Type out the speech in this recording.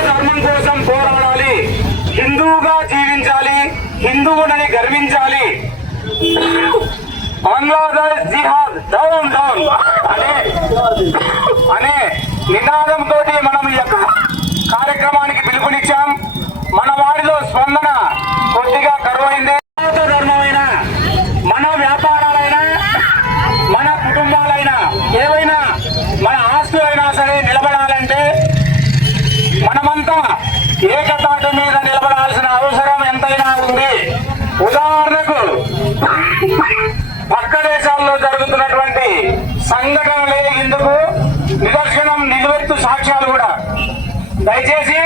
ధర్మం కోసం పోరాడాలి హిందువుగా జీవించాలి హిందువునని గర్వించాలి బంగ్లాదేశ్ జిహాద్ డౌన్ డౌన్ అనే నినాదం ఏవైనా మన ఆస్తులైనా సరే నిలబడాలంటే మనమంతా ఏకతాటి మీద నిలబడాల్సిన అవసరం ఎంతైనా ఉంది. ఉదాహరణకు పక్క దేశాల్లో జరుగుతున్నటువంటి సంఘటనలే ఇందుకు నిదర్శనం నిలువెత్తు సాక్ష్యాలు కూడా. దయచేసి